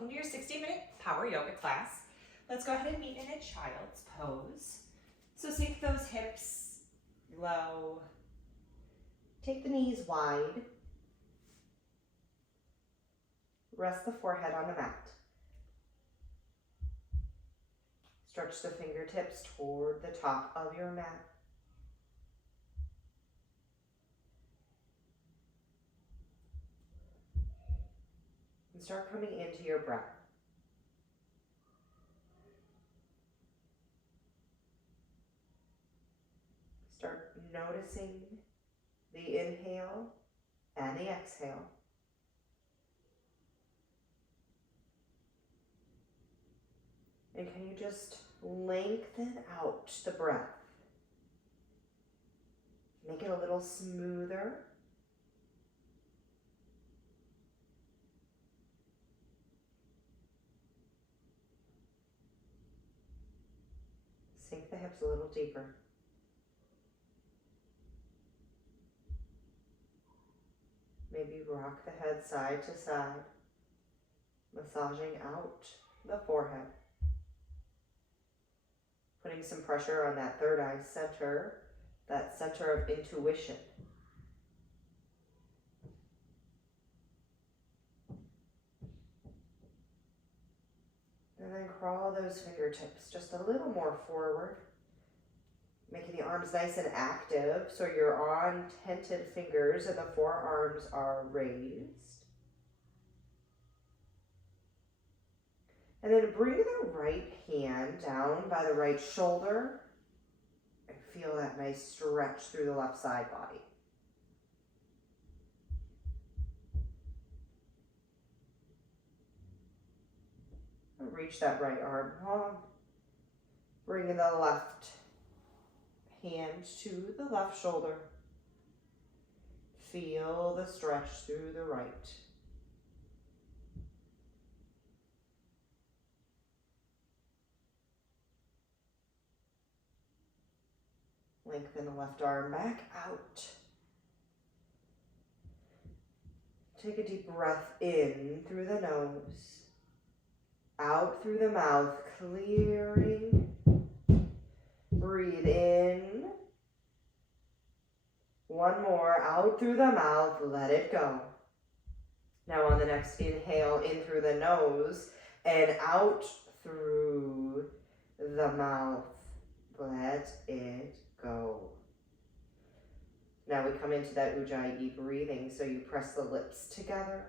Welcome to your 60-minute power yoga class. Let's go ahead and meet in a child's pose. So sink those hips low. Take the knees wide. Rest the forehead on the mat. Stretch the fingertips toward the top of your mat. And start coming into your breath. Start noticing the inhale and the exhale. And can you just lengthen out the breath? Make it a little smoother. Sink the hips a little deeper. Maybe rock the head side to side, massaging out the forehead. Putting some pressure on that third eye center, that center of intuition. And then crawl those fingertips just a little more forward, making the arms nice and active so you're on tented fingers and the forearms are raised. And then bring the right hand down by the right shoulder and feel that nice stretch through the left side body. And reach that right arm long. Bring the left hand to the left shoulder. Feel the stretch through the right. Lengthen the left arm back out. Take a deep breath in through the nose, out through the mouth, clearing. Breathe in. One more, out through the mouth, let it go. Now on the next inhale, in through the nose and out through the mouth. Let it go. Now we come into that Ujjayi breathing, so you press the lips together.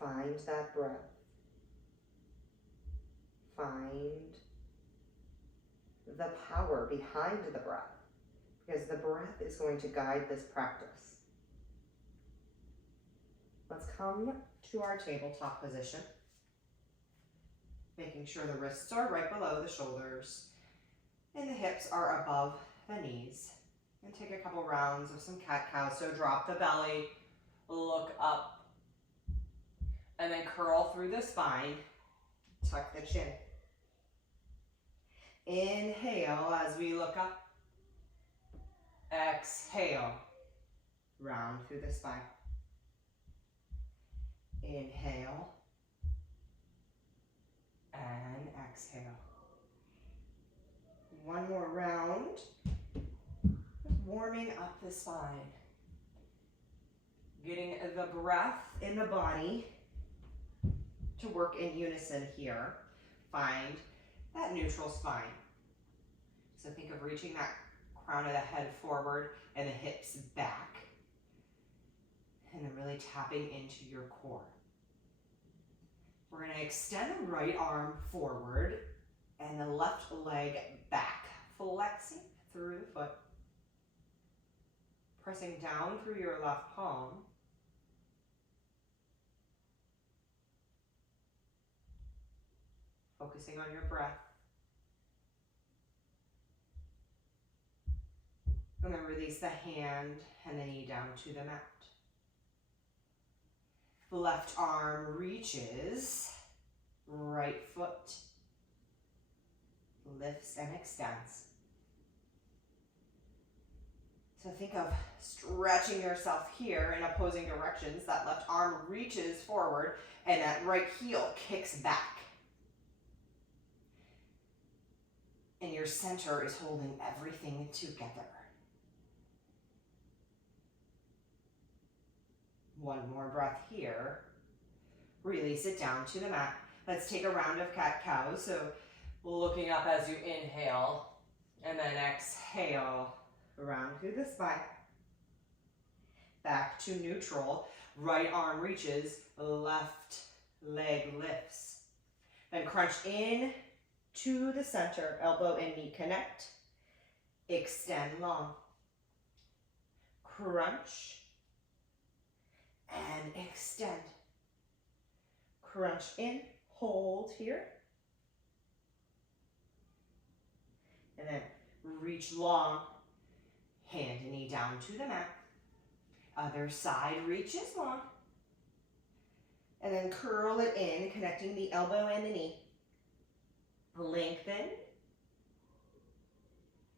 Find that breath. Find the power behind the breath, because the breath is going to guide this practice. Let's come to our tabletop position, making sure the wrists are right below the shoulders and the hips are above the knees. And take a couple rounds of some cat-cow. So drop the belly, look up, and then curl through the spine, tuck the chin. Inhale as we look up. Exhale, round through the spine. Inhale and exhale. One more round, warming up the spine. Getting the breath in the body to work in unison here. Find that neutral spine. So think of reaching that crown of the head forward and the hips back. And then really tapping into your core. We're going to extend the right arm forward and the left leg back, flexing through the foot. Pressing down through your left palm. Focusing on your breath. And then release the hand and the knee down to the mat. The left arm reaches, right foot lifts and extends. So think of stretching yourself here in opposing directions. That left arm reaches forward and that right heel kicks back. And your center is holding everything together. One more breath here. Release it down to the mat. Let's take a round of cat-cow. So looking up as you inhale and then exhale around through the spine. Back to neutral. Right arm reaches, left leg lifts. Then crunch in to the center. Elbow and knee connect. Extend long. Crunch and extend. Crunch in, hold here. And then reach long, hand and knee down to the mat. Other side reaches long. And then curl it in, connecting the elbow and the knee. Lengthen.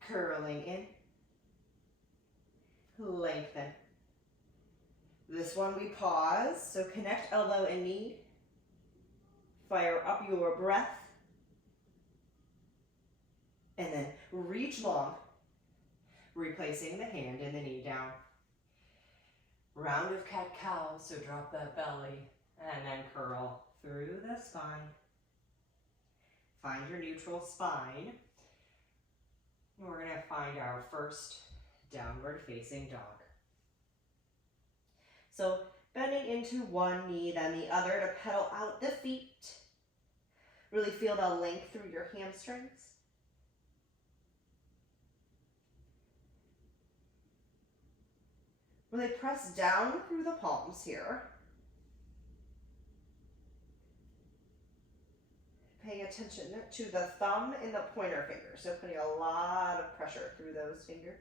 Curling in. Lengthen. This one we pause, so connect elbow and knee. Fire up your breath. And then reach long, replacing the hand and the knee down. Round of cat-cow, so drop that belly and then curl through the spine. Find your neutral spine. We're going to find our first downward facing dog. So bending into one knee, then the other to pedal out the feet. Really feel the length through your hamstrings. Really press down through the palms here. Paying attention to the thumb and the pointer finger. So putting a lot of pressure through those fingers.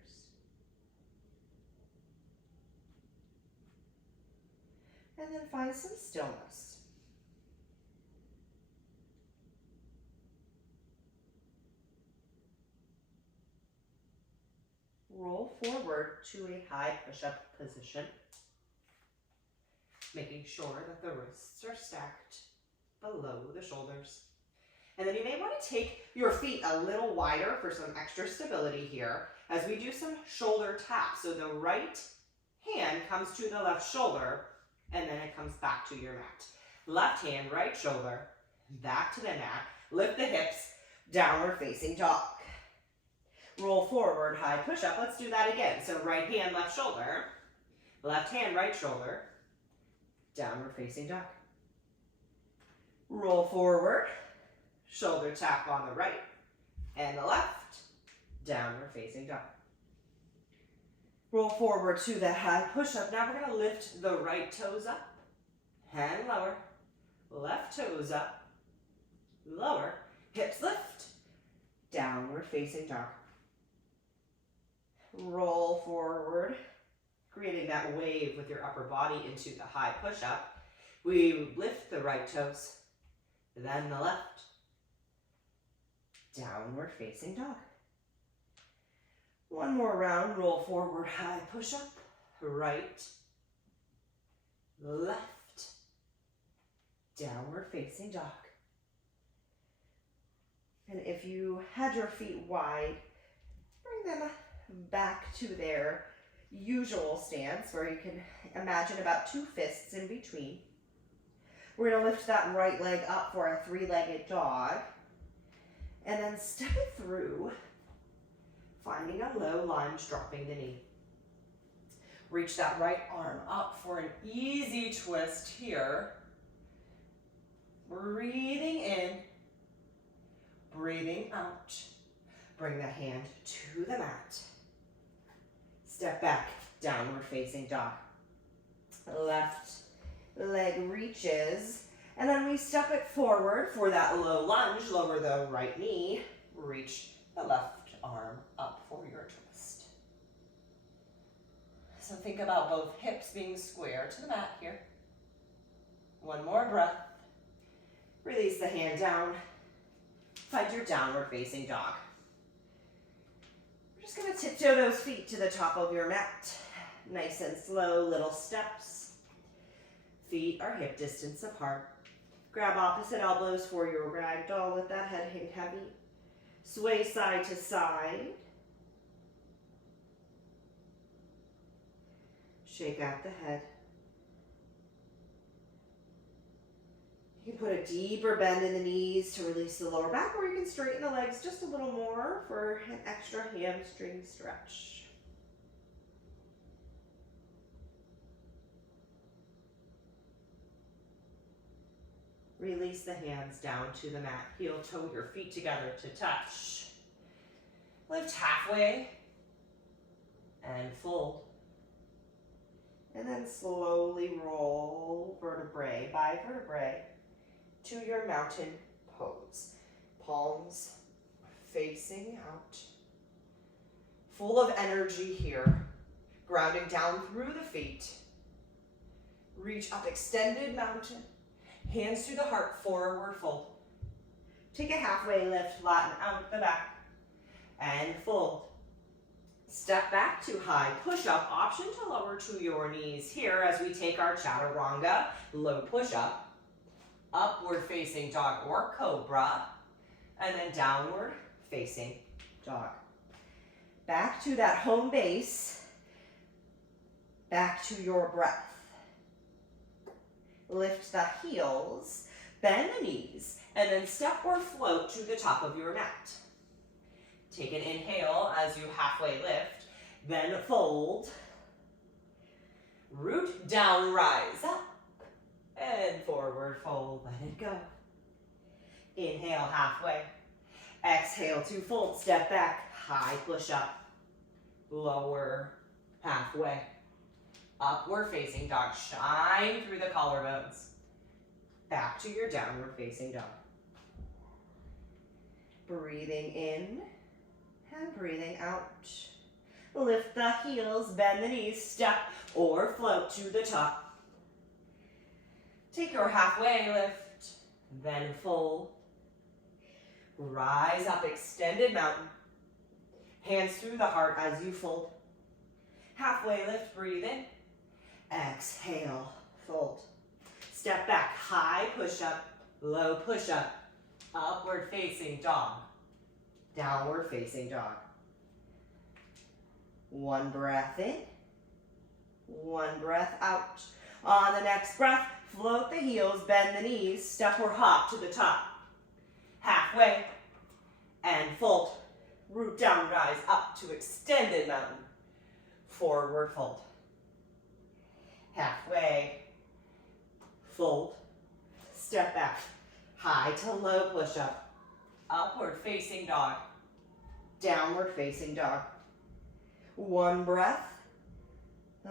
And then find some stillness. Roll forward to a high push-up position, making sure that the wrists are stacked below the shoulders. And then you may want to take your feet a little wider for some extra stability here as we do some shoulder taps. So the right hand comes to the left shoulder and then it comes back to your mat. Left hand, right shoulder, back to the mat. Lift the hips, downward facing dog. Roll forward, high push-up. Let's do that again. So right hand, left shoulder. Left hand, right shoulder. Downward facing dog. Roll forward. Shoulder tap on the right and the left. Downward facing dog. Roll forward to the high push-up. Now we're going to lift the right toes up and lower. Left toes up, lower. Hips lift. Downward facing dog. Roll forward, creating that wave with your upper body into the high push-up. We lift the right toes, then the left. Downward facing dog. One more round, roll forward, high push-up, right, left, downward facing dog. And if you had your feet wide, bring them back to their usual stance where you can imagine about 2 fists in between. We're going to lift that right leg up for a 3-legged dog and then step it through, finding a low lunge, dropping the knee. Reach that right arm up for an easy twist here. Breathing in, breathing out. Bring the hand to the mat. Step back, downward facing dog. Left leg reaches, and then we step it forward for that low lunge. Lower the right knee, reach the left arm up for your twist. So think about both hips being square to the mat here. One more breath. Release the hand down. Find your downward facing dog. We're just going to tiptoe those feet to the top of your mat. Nice and slow, little steps. Feet are hip distance apart. Grab opposite elbows for your ragdoll. Let that head hang heavy. Sway side to side. Shake out the head. You can put a deeper bend in the knees to release the lower back, or you can straighten the legs just a little more for an extra hamstring stretch. Release the hands down to the mat. Heel toe your feet together to touch. Lift halfway and fold. And then slowly roll vertebrae by vertebrae to your mountain pose. Palms facing out. Full of energy here. Grounding down through the feet. Reach up, extended mountain. Hands to the heart, forward fold. Take a halfway lift, flatten out the back. And fold. Step back to high push-up. Option to lower to your knees here as we take our chaturanga, low push-up. Upward facing dog or cobra. And then downward facing dog. Back to that home base. Back to your breath. Lift the heels, bend the knees, and then step or float to the top of your mat. Take an inhale as you halfway lift, then fold. Root down, rise up, and forward fold, let it go. Inhale halfway. Exhale to fold, step back, high push up, lower halfway. Upward facing dog, shine through the collarbones. Back to your downward facing dog. Breathing in and breathing out. Lift the heels, bend the knees, step or float to the top. Take your halfway lift, then fold. Rise up, extended mountain. Hands through the heart as you fold. Halfway lift, breathe in. Exhale, fold. Step back, high push-up, low push-up, upward facing dog, downward facing dog. One breath in, one breath out. On the next breath, float the heels, bend the knees, step or hop to the top. Halfway, and fold. Root down, rise up to extended mountain. Forward fold. Halfway, fold, step back, high to low push-up, upward facing dog, downward facing dog. One breath,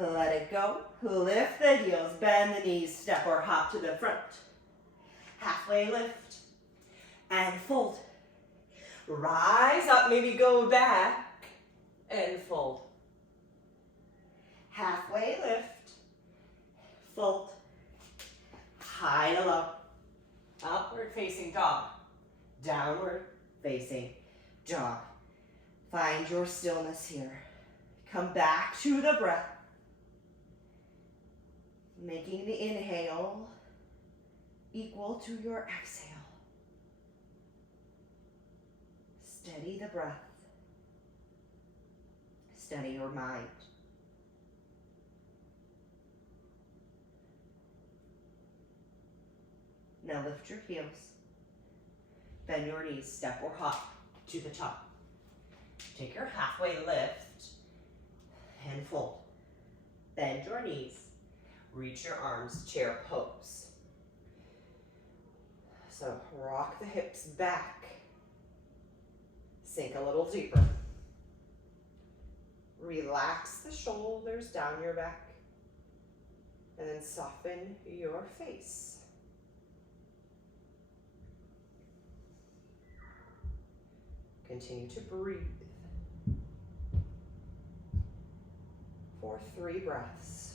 let it go. Lift the heels, bend the knees, step or hop to the front. Halfway lift, and fold. Rise up, maybe go back, and fold. Halfway lift. Fold, high to low, upward facing dog, downward facing dog. Find your stillness here. Come back to the breath. Making the inhale equal to your exhale. Steady the breath. Steady your mind. Now lift your heels, bend your knees, step or hop to the top. Take your halfway lift and fold. Bend your knees, reach your arms, chair pose. So rock the hips back, sink a little deeper. Relax the shoulders down your back, and then soften your face. Continue to breathe for 3 breaths.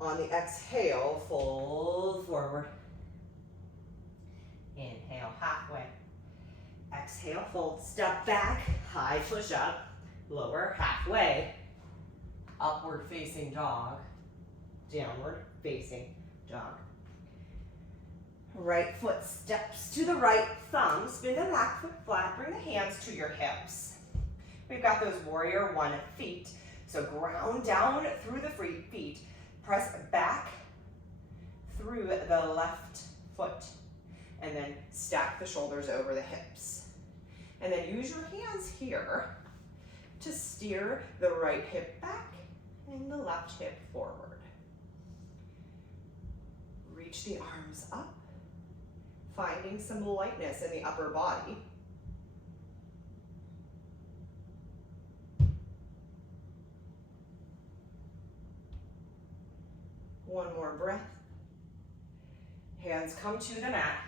On the exhale, fold forward. inhale, halfway. Exhale, fold, step back, high push-up, lower, halfway. Upward facing dog, downward facing dog. Right foot steps to the right, thumb, spin the back foot flat, bring the hands to your hips. We've got those warrior one feet. So ground down through the feet, press back through the left foot, and then stack the shoulders over the hips. And then use your hands here to steer the right hip back and the left hip forward. Reach the arms up, finding some lightness in the upper body. One more breath. Hands come to the mat.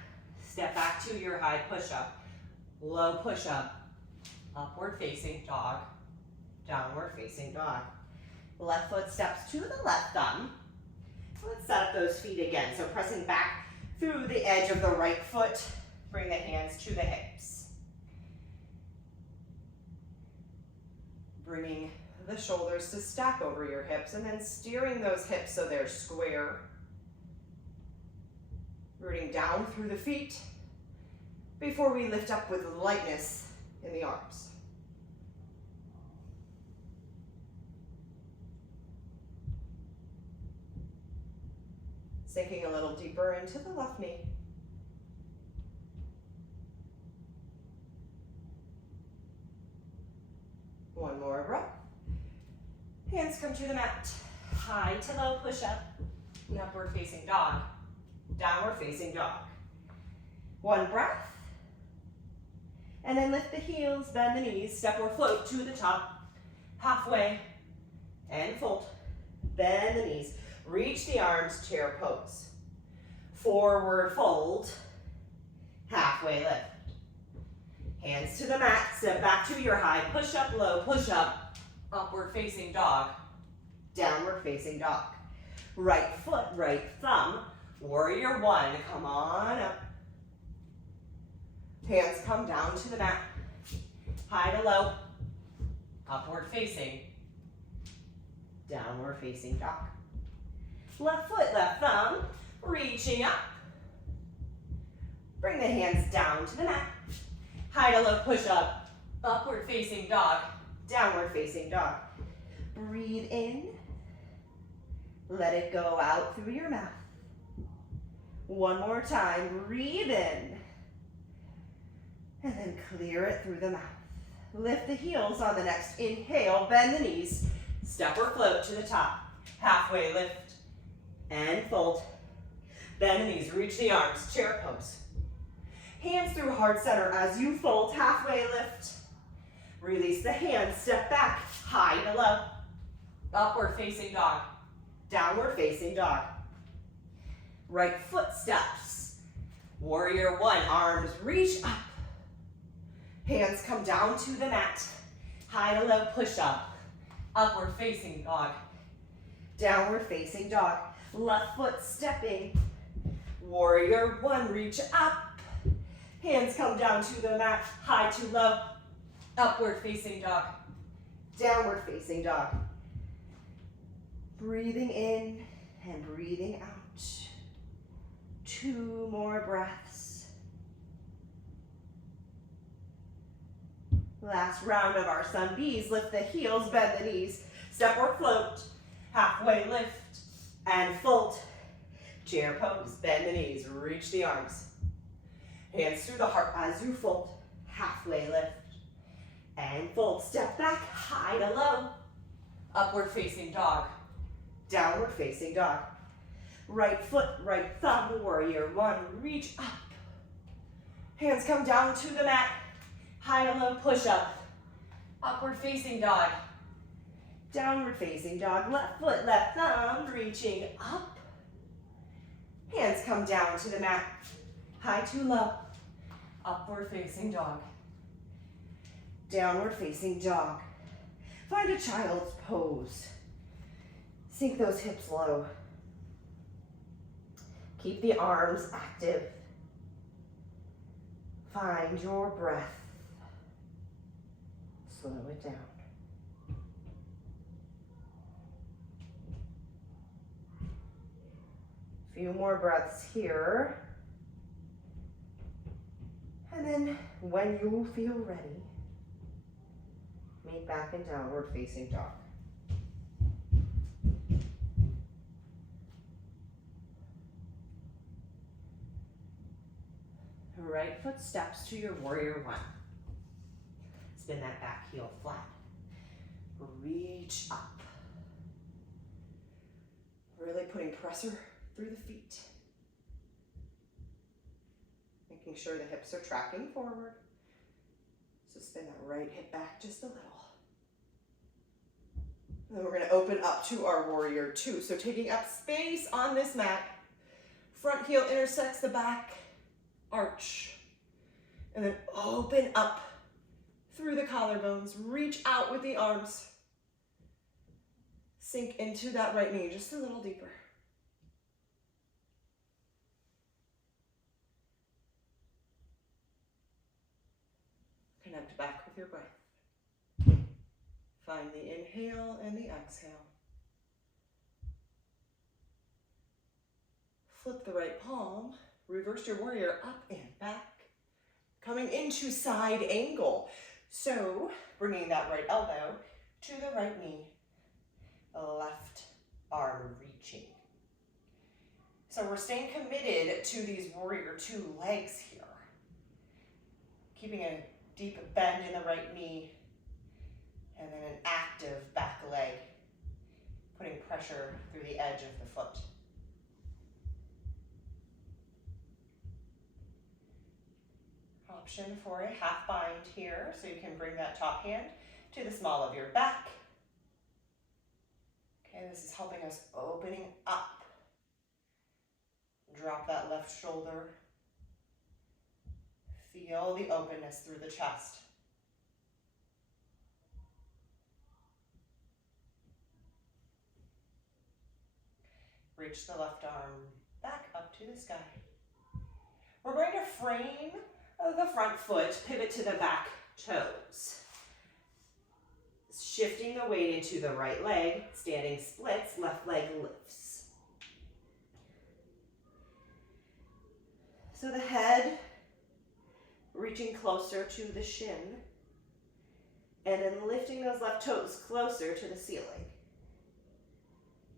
Step back to your high push-up, low push-up, upward facing dog, downward facing dog. Left foot steps to the left thumb. Let's set up those feet again. So pressing back through the edge of the right foot, bring the hands to the hips. Bringing the shoulders to stack over your hips and then steering those hips so they're square. Rooting down through the feet before we lift up with lightness in the arms. Sinking a little deeper into the left knee. One more breath. Hands come to the mat. High to low push up. Upward facing dog. Downward facing dog. One breath. And then lift the heels, bend the knees, step or float to the top. Halfway. And fold. Bend the knees. Reach the arms, chair pose. Forward fold. Halfway lift. Hands to the mat. Step back to your high push up, low push up. Upward facing dog, downward facing dog. Right foot, right thumb, warrior one, come on up. Hands come down to the mat, high to low, upward facing, downward facing dog. Left foot, left thumb, reaching up. Bring the hands down to the mat, high to low push up, upward facing dog, downward facing dog. Breathe in. Let it go out through your mouth. One more time. Breathe in. And then clear it through the mouth. Lift the heels on the next inhale. Bend the knees. Step or float to the top. Halfway lift. And fold. Bend the knees. Reach the arms. Chair pose. Hands through heart center as you fold. Halfway lift. Release the hands, step back, high to low. Upward facing dog, downward facing dog. Right foot steps. Warrior one, arms reach up. Hands come down to the mat. High to low push up. Upward facing dog, downward facing dog. Left foot stepping. Warrior one, reach up. Hands come down to the mat, high to low. Upward facing dog, downward facing dog. Breathing in and breathing out. 2 more breaths. Last round of our sun bees. Lift the heels, bend the knees. Step or float. Halfway lift and fold. Chair pose, bend the knees, reach the arms. Hands through the heart as you fold. Halfway lift. And fold, step back, high to low. Upward facing dog, downward facing dog. Right foot, right thumb, warrior one, reach up. Hands come down to the mat, high to low push up. Upward facing dog, downward facing dog. Left foot, left thumb, reaching up. Hands come down to the mat, high to low. Upward facing dog. Downward facing dog. Find a child's pose. Sink those hips low. Keep the arms active. Find your breath. Slow it down. Few more breaths here. And then when you feel ready, meet back in downward facing dog. Right foot steps to your warrior one. Spin that back heel flat. Reach up. Really putting pressure through the feet. Making sure the hips are tracking forward. So spin that right hip back just a little. Then we're gonna open up to our warrior two. So taking up space on this mat. Front heel intersects the back arch. And then open up through the collarbones. Reach out with the arms. Sink into that right knee just a little deeper. Connect back with your breath. Find the inhale and the exhale. Flip the right palm. Reverse your warrior up and back. Coming into side angle. So bringing that right elbow to the right knee. Left arm reaching. So we're staying committed to these warrior two legs here. Keeping a deep bend in the right knee. And then an active back leg. Putting pressure through the edge of the foot. Option for a half bind here, so you can bring that top hand to the small of your back. Okay, this is helping us opening up. Drop that left shoulder. Feel the openness through the chest. Reach the left arm back up to the sky. We're going to frame the front foot, pivot to the back toes. Shifting the weight into the right leg, standing splits, left leg lifts. So the head reaching closer to the shin, and then lifting those left toes closer to the ceiling.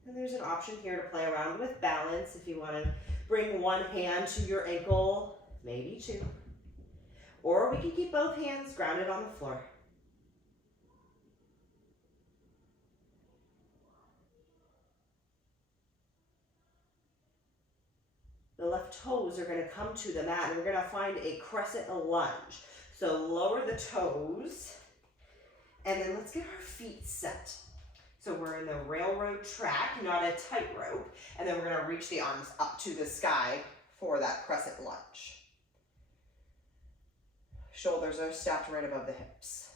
And there's an option here to play around with balance if you want to bring one hand to your ankle, maybe two. Or we can keep both hands grounded on the floor. The left toes are going to come to the mat, and we're going to find a crescent lunge. So lower the toes, and then let's get our feet set. So we're in the railroad track, not a tightrope, and then we're going to reach the arms up to the sky for that crescent lunge. Shoulders are stacked right above the hips.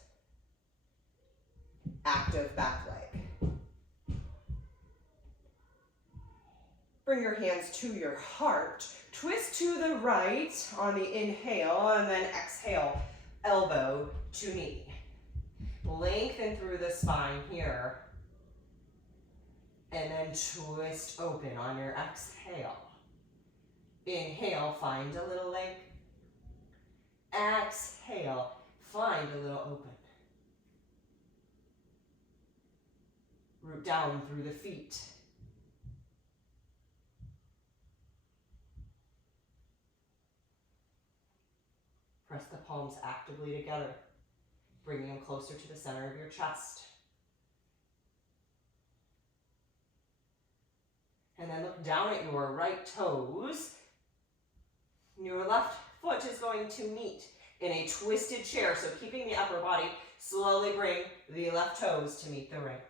Active back leg. Bring your hands to your heart. Twist to the right on the inhale, and then exhale, elbow to knee. Lengthen through the spine here. And then twist open on your exhale. Inhale, find a little length. Exhale, find a little open. Root down through the feet. Press the palms actively together, bringing them closer to the center of your chest. And then look down at your right toes. Your left foot is going to meet in a twisted chair, so keeping the upper body, slowly bring the left toes to meet the right.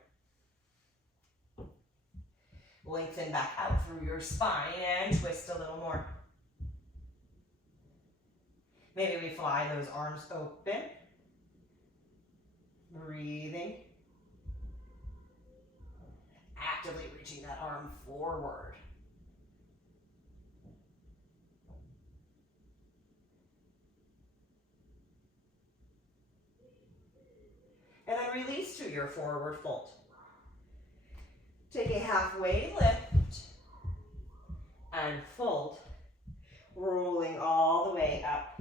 Lengthen back out through your spine and twist a little more. Maybe we fly those arms open. Breathing. Actively reaching that arm forward. release to your forward fold. Take a halfway lift and fold, rolling all the way up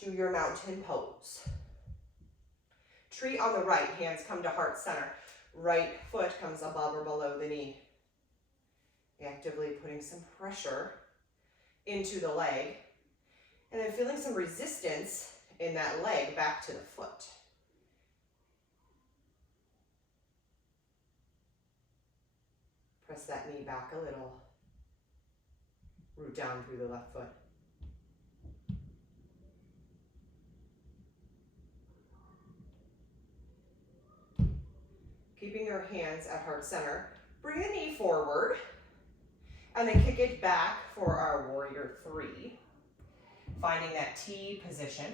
to your mountain pose. Tree on the right, hands come to heart center. Right foot comes above or below the knee. Actively putting some pressure into the leg, and then feeling some resistance in that leg back to the foot. Press that knee back a little. Root down through the left foot. Keeping your hands at heart center. Bring the knee forward and then kick it back for our warrior three. Finding that T position.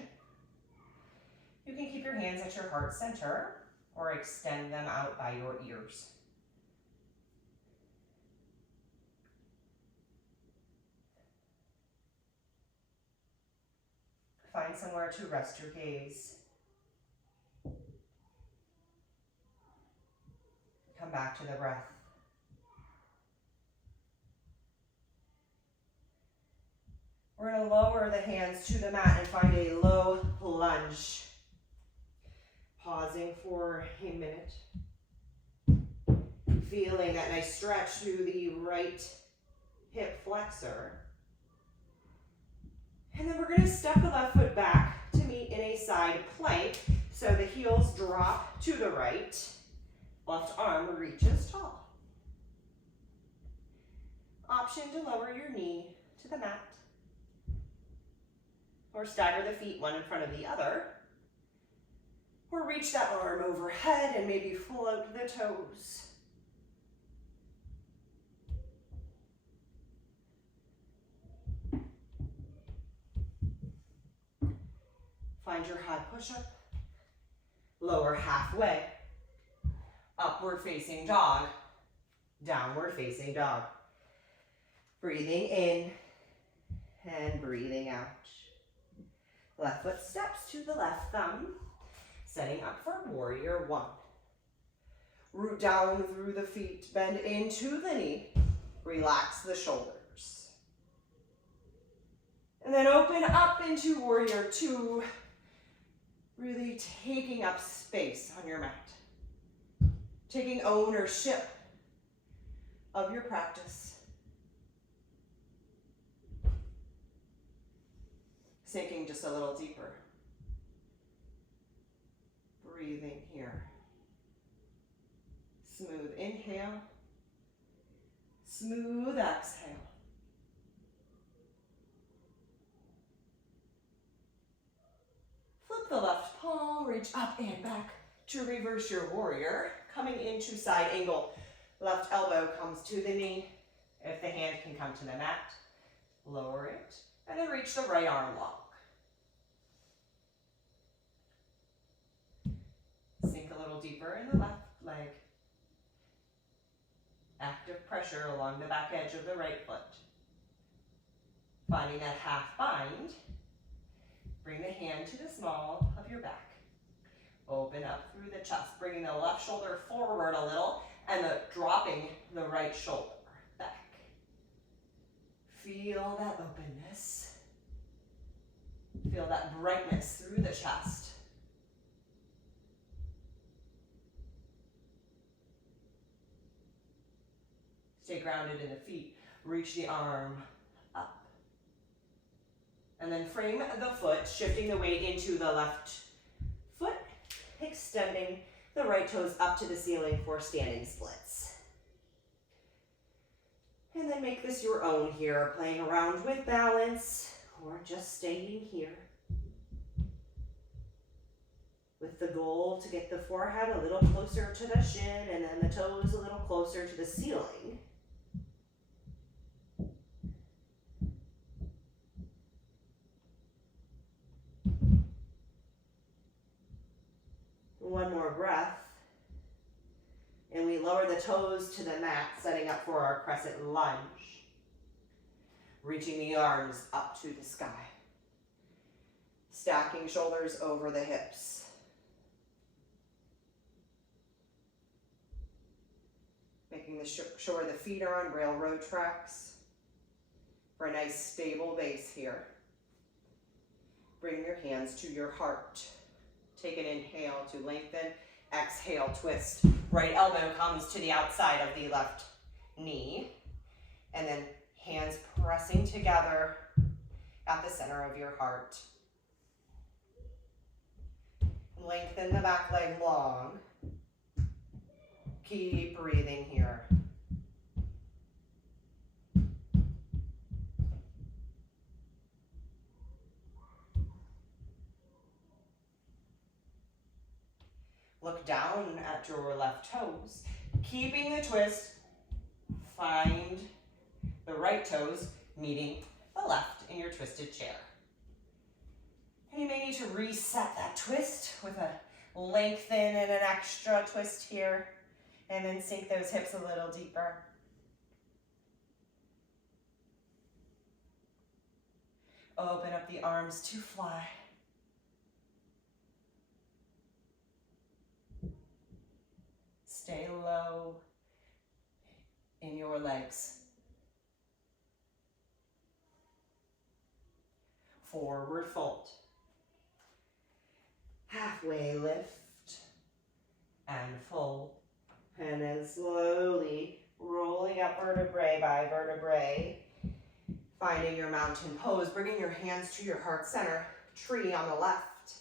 You can keep your hands at your heart center or extend them out by your ears. Find somewhere to rest your gaze. Come back to the breath. We're going to lower the hands to the mat and find a low lunge. Pausing for a minute. Feeling that nice stretch through the right hip flexor. And then we're going to step the left foot back to meet in a side plank. So the heels drop to the right. Left arm reaches tall. Option to lower your knee to the mat. Or stagger the feet one in front of the other. Or reach that arm overhead and maybe float the toes. Find your high push-up. Lower halfway. Upward facing dog. Downward facing dog. Breathing in and breathing out. Left foot steps to the left thumb. Setting up for warrior one. Root down through the feet. Bend into the knee. Relax the shoulders. And then open up into warrior two. Really taking up space on your mat. Taking ownership of your practice. Sinking just a little deeper. Breathing here. Smooth inhale. Smooth exhale. Flip the left palm, reach up and back to reverse your warrior. Coming into side angle. Left elbow comes to the knee. If the hand can come to the mat, lower it. And then reach the right arm long. Sink a little deeper in the left leg. Active pressure along the back edge of the right foot. Finding that half bind. Bring the hand to the small of your back. Open up through the chest, bringing the left shoulder forward a little and dropping the right shoulder back. Feel that openness. Feel that brightness through the chest. Stay grounded in the feet. Reach the arm up. And then frame the foot, shifting the weight into the left foot, extending the right toes up to the ceiling for standing splits. And then make this your own here, playing around with balance or just staying here. With the goal to get the forehead a little closer to the shin and then the toes a little closer to the ceiling. One more breath. And we lower the toes to the mat, setting up for our crescent lunge. Reaching the arms up to the sky. Stacking shoulders over the hips. Making sure the feet are on railroad tracks for a nice stable base here. Bring your hands to your heart. Take an inhale to lengthen. Exhale, twist. Right elbow comes to the outside of the left knee. And then hands pressing together at the center of your heart. Lengthen the back leg long. Keep breathing here. Look down at your left toes. Keeping the twist, find the right toes meeting the left in your twisted chair. And you may need to reset that twist with a lengthen and an extra twist here, and then sink those hips a little deeper. Open up the arms to fly. Stay low in your legs. Forward fold. Halfway lift and fold. And then slowly rolling up vertebrae by vertebrae. Finding your mountain pose, bringing your hands to your heart center. Tree on the left.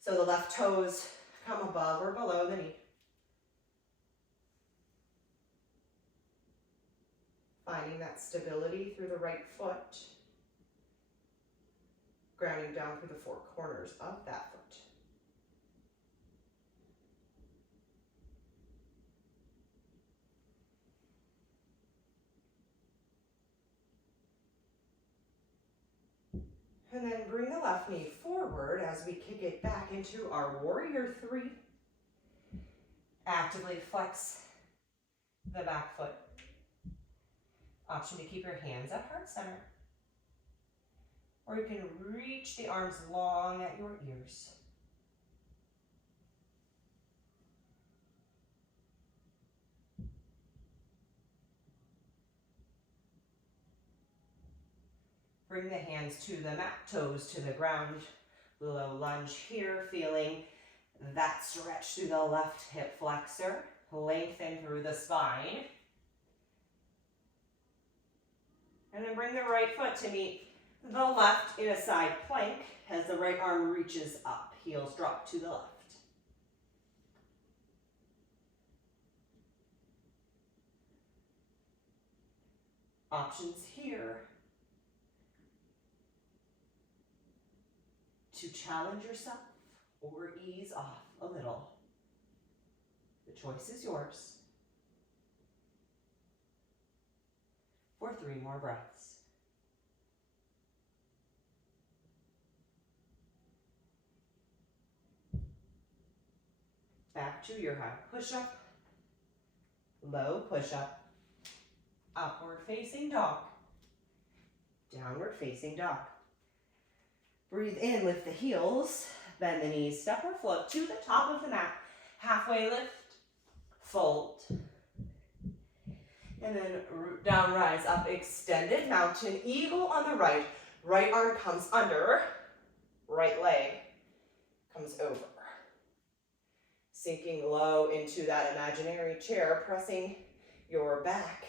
So the left toes come above or below the knee. Finding that stability through the right foot. Grounding down through the four corners of that foot. And then bring the left knee forward as we kick it back into our warrior three. Actively flex the back foot. Option to keep your hands at heart center. Or you can reach the arms long at your ears. Bring the hands to the mat, toes to the ground. Low lunge here, feeling that stretch through the left hip flexor. Lengthen through the spine. And then bring the right foot to meet the left in a side plank as the right arm reaches up. Heels drop to the left. Options here to challenge yourself or ease off a little. The choice is yours. For 3 more breaths. Back to your high push-up, low push-up, upward facing dog, downward facing dog. Breathe in, lift the heels, bend the knees, step or float to the top of the mat. Halfway lift, fold. And then root down, rise up, extended mountain eagle on the right. Right arm comes under, right leg comes over. Sinking low into that imaginary chair, pressing your back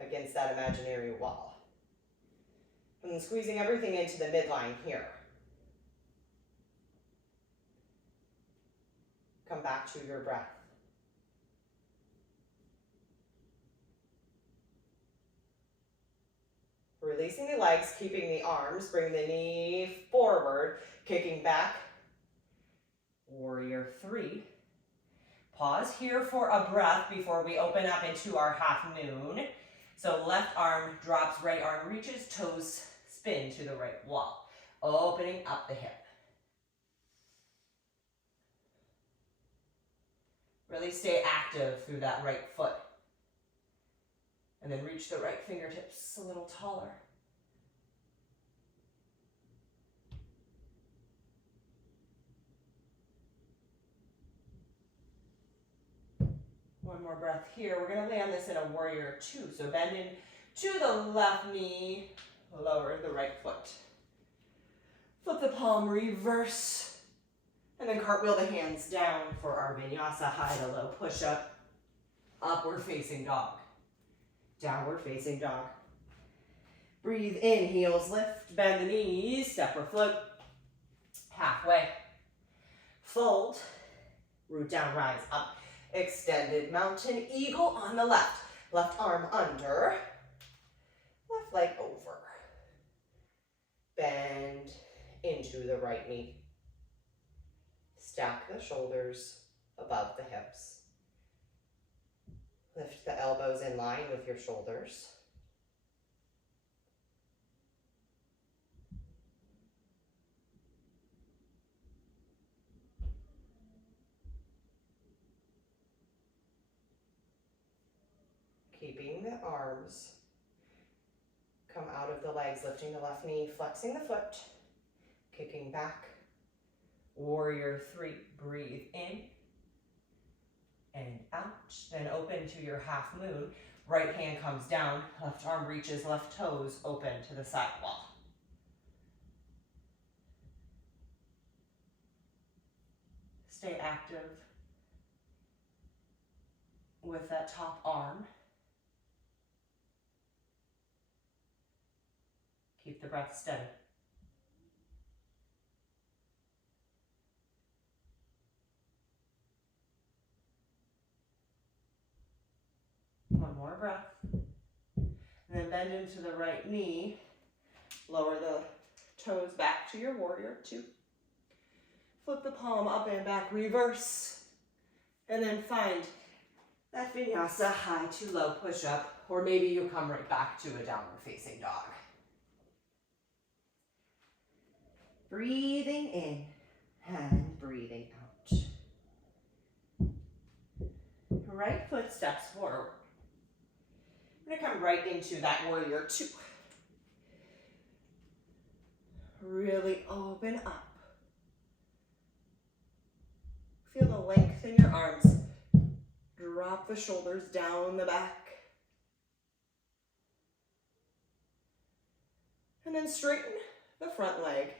against that imaginary wall. And then squeezing everything into the midline here. Come back to your breath. Releasing the legs, keeping the arms, bring the knee forward, kicking back. Warrior three. Pause here for a breath before we open up into our half moon. So left arm drops, right arm reaches, toes spin to the right wall, opening up the hip. Really stay active through that right foot. And then reach the right fingertips a little taller. One more breath here. We're gonna land this in a warrior two. So bend in to the left knee, lower the right foot. Flip the palm, reverse, and then cartwheel the hands down for our vinyasa high to low push-up. Upward facing dog. Downward facing dog. Breathe in, heels lift, bend the knees, step or float. Halfway. Fold, root down, rise up. Extended mountain eagle on the left. Left arm under, left leg over. Bend into the right knee. Stack the shoulders above the hips. Lift the elbows in line with your shoulders. Keeping the arms come out of the legs, lifting the left knee, flexing the foot, kicking back. Warrior three, breathe in and out. Then open to your half moon. Right hand comes down, left arm reaches, left toes open to the side wall. Stay active with that top arm. Keep the breath steady. One more breath. And then bend into the right knee. Lower the toes back to your warrior two. Flip the palm up and back, reverse. And then find that vinyasa high to low push-up, or maybe you come right back to a downward facing dog. Breathing in and breathing out. Right foot steps forward. I'm gonna come right into that warrior two. Really open up. Feel the length in your arms. Drop the shoulders down the back. And then straighten the front leg.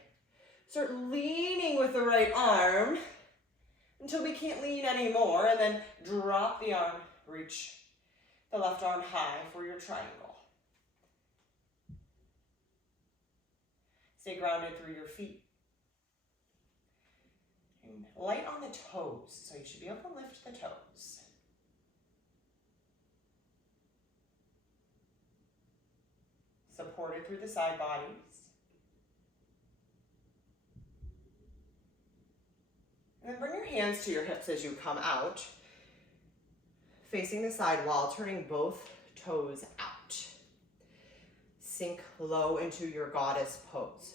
Start leaning with the right arm until we can't lean anymore, and then drop the arm, reach the left arm high for your triangle. Stay grounded through your feet. And light on the toes, so you should be able to lift the toes. Supported through the side bodies. And then bring your hands to your hips as you come out, facing the side wall, turning both toes out. Sink low into your goddess pose.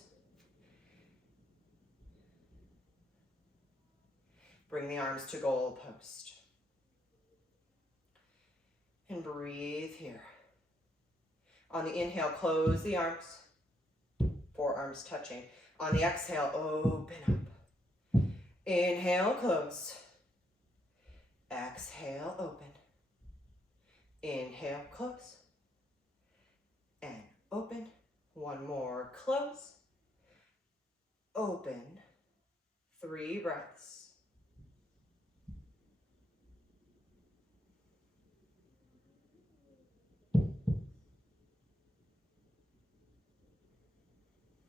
Bring the arms to goal post. And breathe here. On the inhale, close the arms, forearms touching. On the exhale, open up. Inhale, close. Exhale, open. Inhale, close. And open. One more, close. Open. 3 breaths.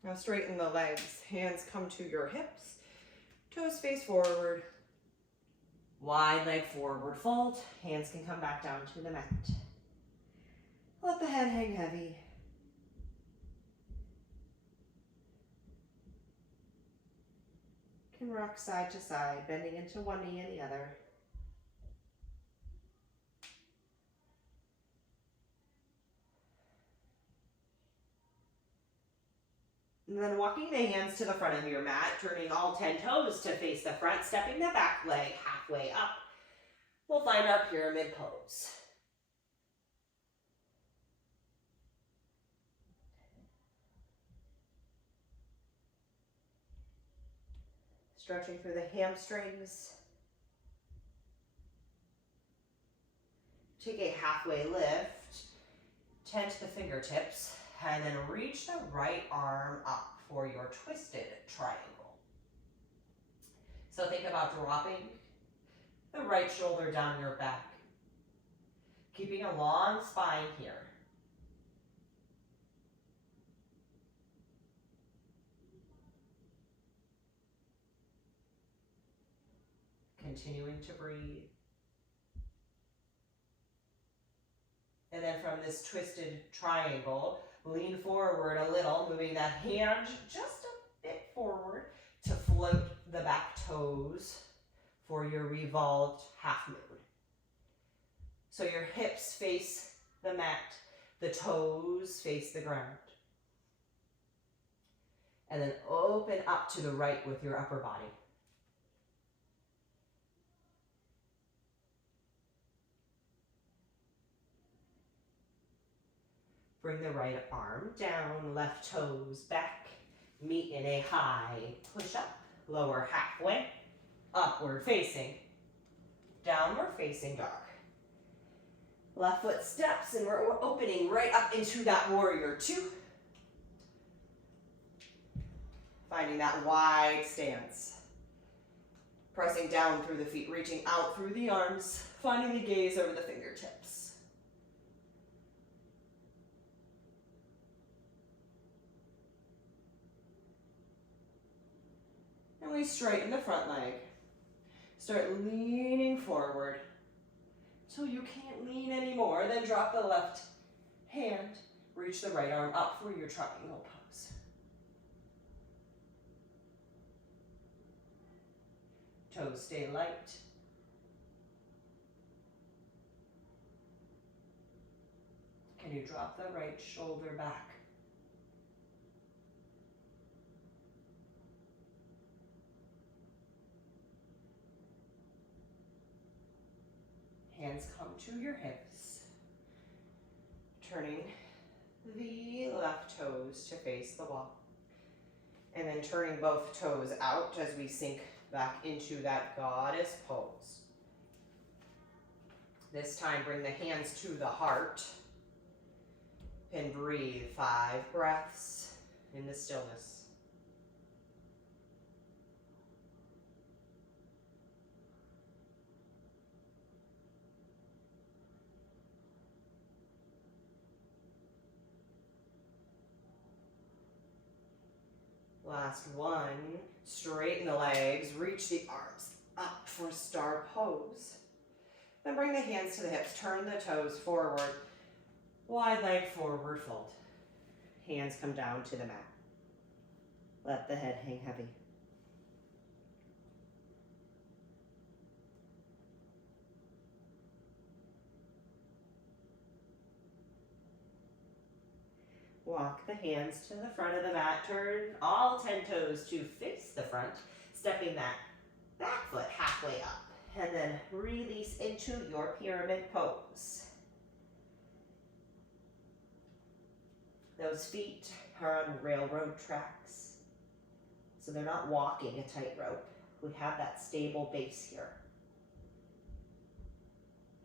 Now straighten the legs. Hands come to your hips. Toes face forward. Wide leg forward fold. Hands can come back down to the mat. Let the head hang heavy. Can rock side to side, bending into one knee and the other. And then walking the hands to the front of your mat, turning all 10 toes to face the front, stepping the back leg halfway up. We'll find our pyramid pose. Stretching through the hamstrings. Take a halfway lift, tent the fingertips, and then reach the right arm up for your twisted triangle. So think about dropping the right shoulder down your back, keeping a long spine here. Continuing to breathe. And then from this twisted triangle, lean forward a little, moving that hand just a bit forward to float the back toes for your revolved half moon. So your hips face the mat, the toes face the ground. And then open up to the right with your upper body. Bring the right arm down, left toes back, meet in a high push-up, lower halfway, upward facing, downward facing dog. Left foot steps and we're opening right up into that warrior two. Finding that wide stance. Pressing down through the feet, reaching out through the arms, finding the gaze over the fingertips. And we straighten the front leg. Start leaning forward. So you can't lean anymore, then drop the left hand, reach the right arm up for your triangle pose. Toes stay light. Can you drop the right shoulder back? Hands come to your hips. Turning the left toes to face the wall. And then turning both toes out as we sink back into that goddess pose. This time bring the hands to the heart and breathe 5 breaths in the stillness. Last one, straighten the legs, reach the arms up for star pose. Then bring the hands to the hips, turn the toes forward, wide leg forward fold. Hands come down to the mat. Let the head hang heavy. Walk the hands to the front of the mat. Turn all 10 toes to face the front, stepping that back foot halfway up. And then release into your pyramid pose. Those feet are on railroad tracks, so they're not walking a tightrope. We have that stable base here.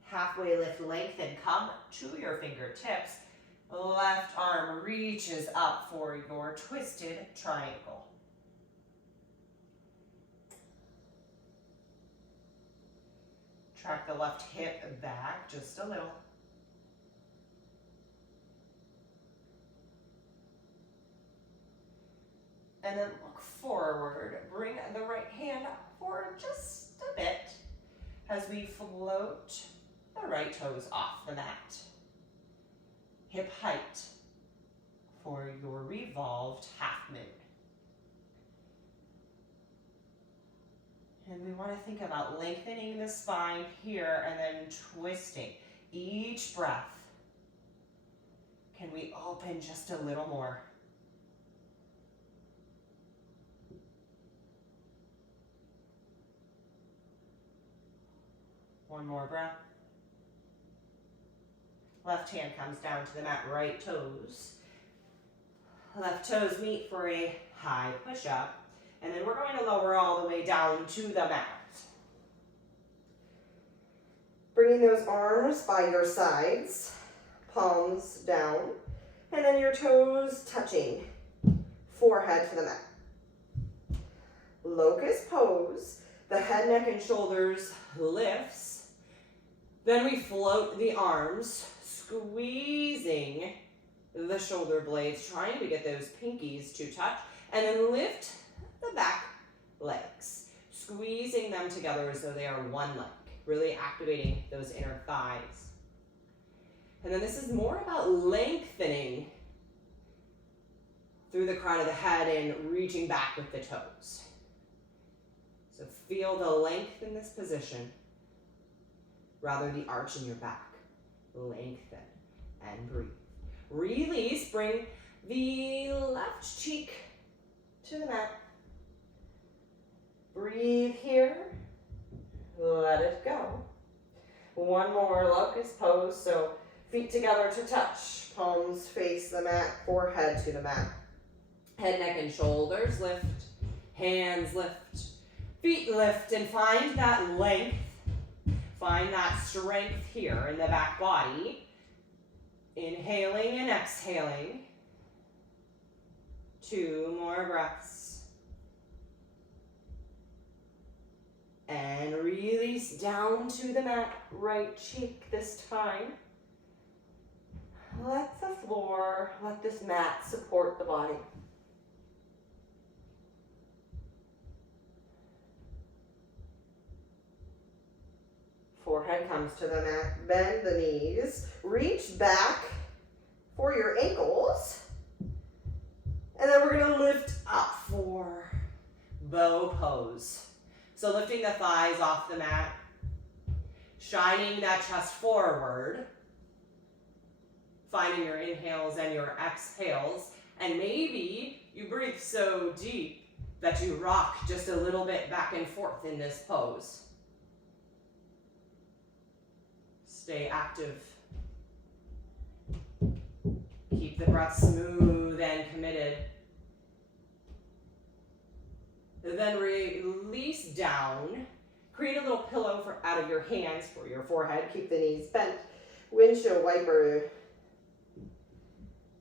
Halfway lift, lengthen, come to your fingertips. Left arm reaches up for your twisted triangle. Track the left hip back just a little. And then look forward. Bring the right hand up for just a bit as we float the right toes off the mat. Hip height for your revolved half moon. And we want to think about lengthening the spine here and then twisting. Each breath, can we open just a little more? One more breath. Left hand comes down to the mat, right toes. Left toes meet for a high push-up. And then we're going to lower all the way down to the mat. Bringing those arms by your sides, palms down, and then your toes touching, forehead to the mat. Locust pose, the head, neck, and shoulders lifts. Then we float the arms, squeezing the shoulder blades, trying to get those pinkies to touch, and then lift the back legs, squeezing them together as though they are one leg, really activating those inner thighs. And then this is more about lengthening through the crown of the head and reaching back with the toes. So feel the length in this position, rather the arch in your back. Lengthen and breathe. Release, bring the left cheek to the mat. Breathe here, let it go. One more locust pose, so feet together to touch, palms face the mat, forehead to the mat. Head, neck, and shoulders lift, hands lift, feet lift, and find that length, find that strength here in the back body. Inhaling and exhaling. 2 more breaths. And release down to the mat, right cheek this time. Let the floor, let this mat support the body. Forehead comes to the mat, bend the knees, reach back for your ankles, and then we're gonna lift up for bow pose. So lifting the thighs off the mat, shining that chest forward, finding your inhales and your exhales, and maybe you breathe so deep that you rock just a little bit back and forth in this pose. Stay active. Keep the breath smooth and committed. Then release down. Create a little pillow out of your hands for your forehead. Keep the knees bent. Windshield wiper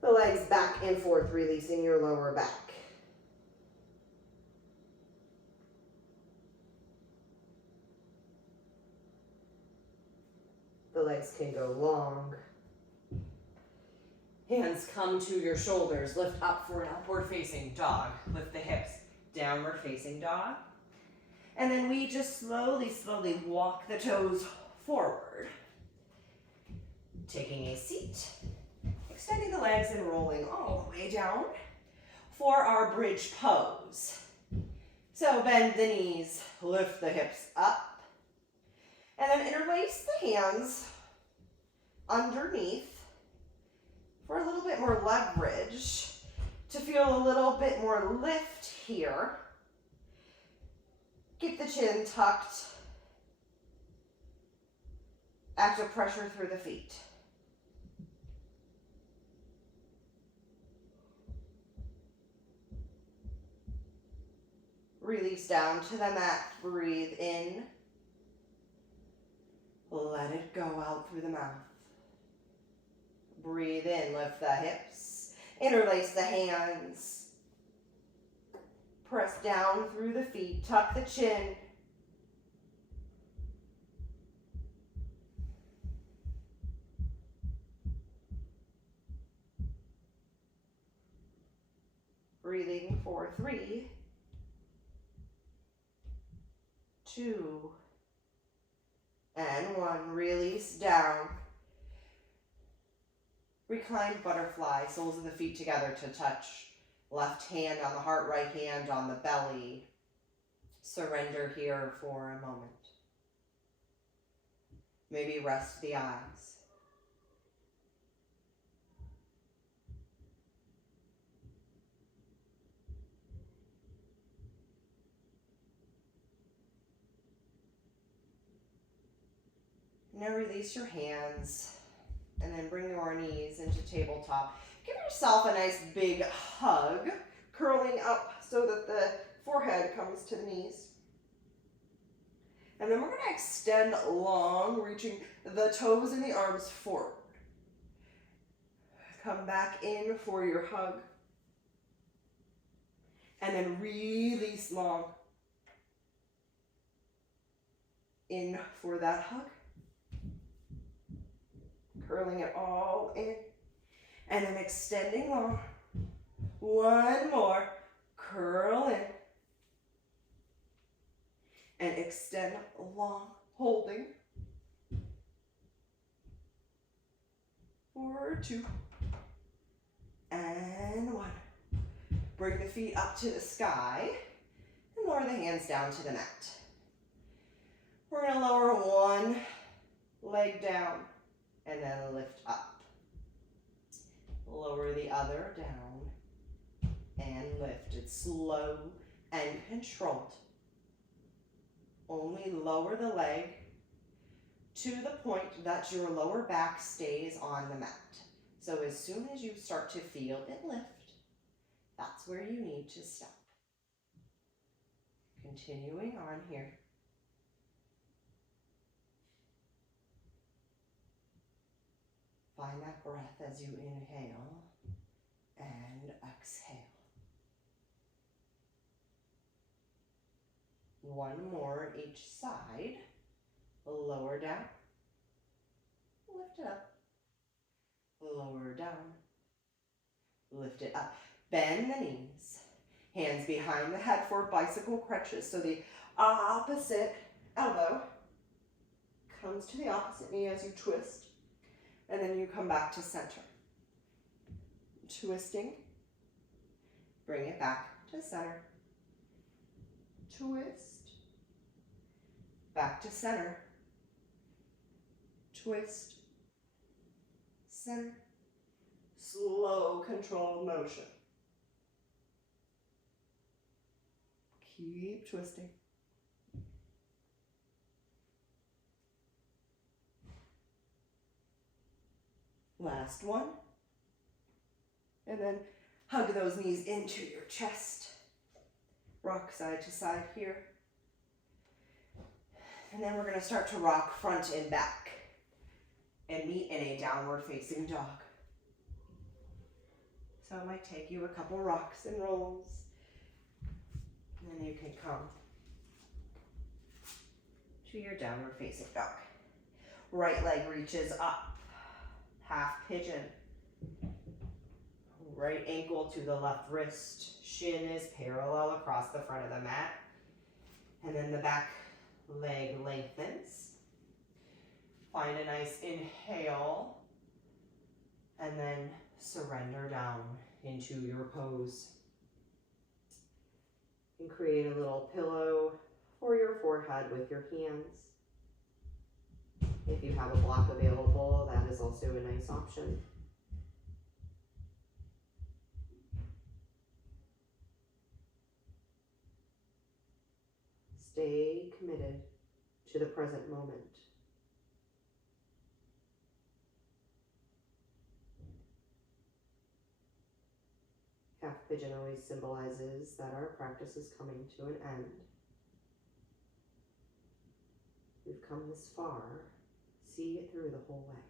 the legs back and forth, releasing your lower back. The legs can go long. Hands come to your shoulders. Lift up for an upward facing dog. Lift the hips. Downward facing dog. And then we just slowly walk the toes forward. Taking a seat. Extending the legs and rolling all the way down for our bridge pose. So bend the knees, lift the hips up, and then interlace the hands underneath for a little bit more leverage to feel a little bit more lift here. Keep the chin tucked. Active pressure through the feet. Release down to the mat. Breathe in. Let it go out through the mouth. Breathe in. Lift the hips. Interlace the hands. Press down through the feet. Tuck the chin. Breathing for 3, 2, and 1. Release down. Reclined butterfly, soles of the feet together to touch. Left hand on the heart, right hand on the belly. Surrender here for a moment. Maybe rest the eyes. Now release your hands and then bring your knees into tabletop. Give yourself a nice big hug, curling up so that the forehead comes to the knees. And then we're going to extend long, reaching the toes and the arms forward. Come back in for your hug. And then release long. In for that hug. Curling it all in. And then extending long. One more. Curl in. And extend long. Holding. For 2. And 1. Bring the feet up to the sky. And lower the hands down to the mat. We're going to lower one leg down. And then lift up. Lower the other down and lift. It's slow and controlled. Only lower the leg to the point that your lower back stays on the mat. So as soon as you start to feel it lift, that's where you need to stop. Continuing on here. Find that breath as you inhale and exhale. One more each side. Lower down. Lift it up. Lower down. Lift it up. Bend the knees. Hands behind the head for bicycle crutches. So the opposite elbow comes to the opposite knee as you twist. And then you come back to center. Twisting. Bring it back to center. Twist. Back to center. Twist. Center. Slow, controlled motion. Keep twisting. Last one. And then hug those knees into your chest. Rock side to side here. And then we're going to start to rock front and back and meet in a downward facing dog. So it might take you a couple rocks and rolls. And then you can come to your downward facing dog. Right leg reaches up. Half pigeon. Right ankle to the left wrist. Shin is parallel across the front of the mat. And then the back leg lengthens. Find a nice inhale. And then surrender down into your pose. And create a little pillow for your forehead with your hands. If you have a block available, that is also a nice option. Stay committed to the present moment. Half pigeon always symbolizes that our practice is coming to an end. We've come this far. See it through the whole way.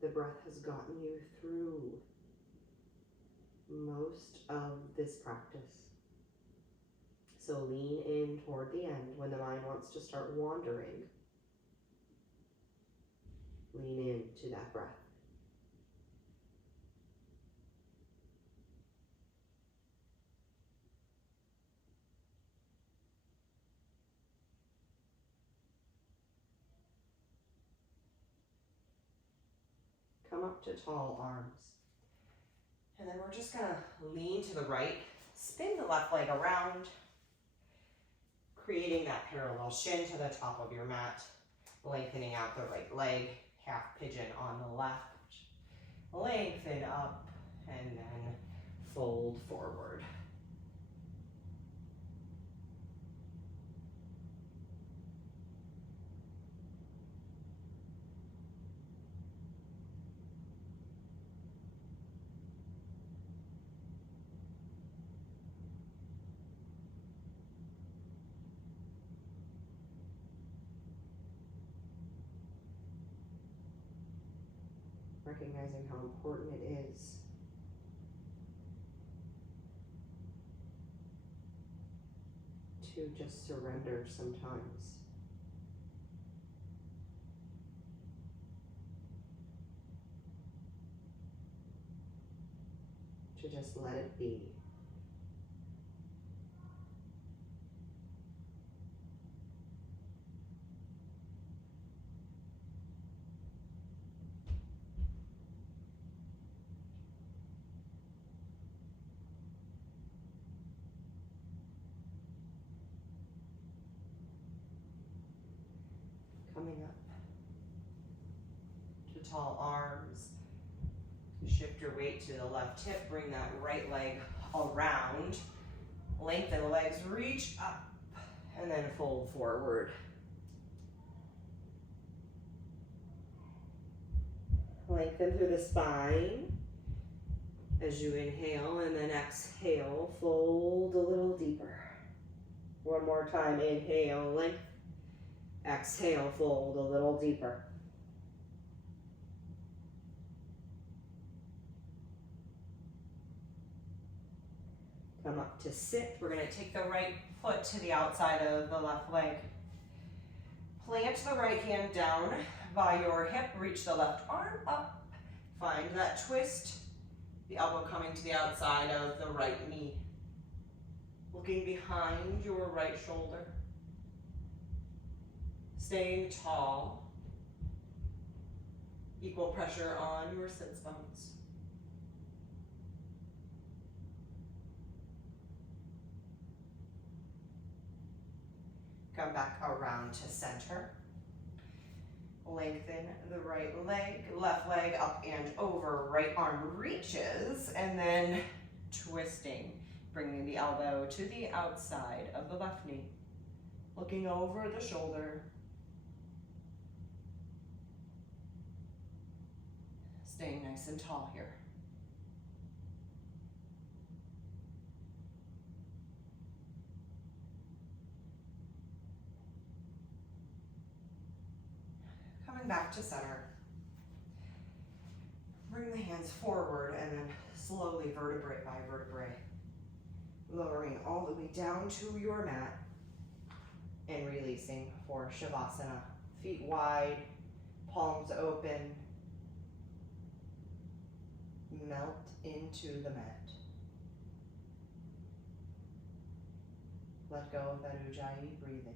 The breath has gotten you through most of this practice. So lean in toward the end when the mind wants to start wandering. Lean into that breath. Come up to tall arms. And then we're just gonna lean to the right, spin the left leg around, creating that parallel shin to the top of your mat, lengthening out the right leg, half pigeon on the left, lengthen up, and then fold forward. recognizing how important it is to just surrender sometimes. To just let it be. Coming up to tall arms. Shift your weight to the left hip, bring that right leg around. Lengthen the legs, reach up, and then fold forward. Lengthen through the spine as you inhale, and then exhale, fold a little deeper. One more time, inhale, length. Exhale, fold a little deeper. Come up to sit. We're going to take the right foot to the outside of the left leg. Plant the right hand down by your hip. Reach the left arm up. Find that twist. The elbow coming to the outside of the right knee. Looking behind your right shoulder. Staying tall. Equal pressure on your sits bones. Come back around to center. Lengthen the right leg, left leg up and over, right arm reaches, and then twisting, bringing the elbow to the outside of the left knee. Looking over the shoulder. Staying nice and tall here. Coming back to center. Bring the hands forward and then slowly vertebrae by vertebrae. Lowering all the way down to your mat and releasing for Shavasana. Feet wide, palms open. Melt into the mat. Let go of that Ujjayi breathing.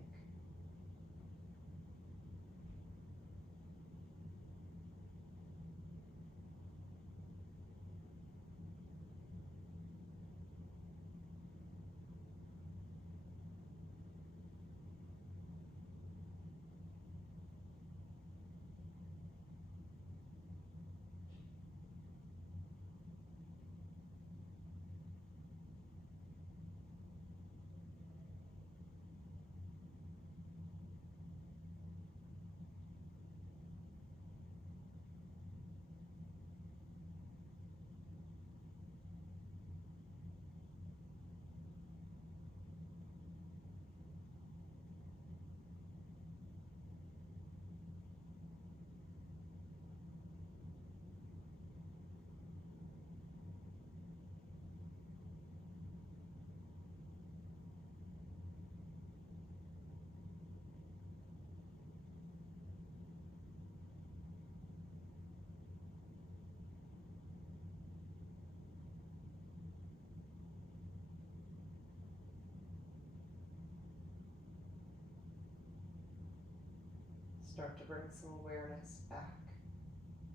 Start to bring some awareness back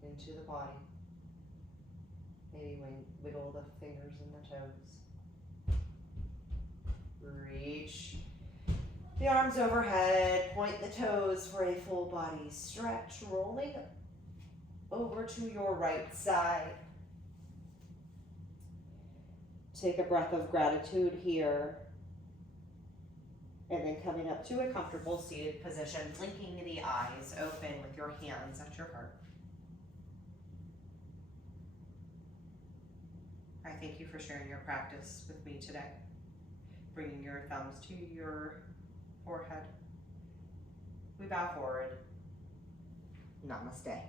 into the body. Maybe wiggle the fingers and the toes. Reach the arms overhead, point the toes for a full body stretch, rolling over to your right side. Take a breath of gratitude here. And then coming up to a comfortable seated position, blinking the eyes open with your hands at your heart. I thank you for sharing your practice with me today. Bringing your thumbs to your forehead. We bow forward. Namaste.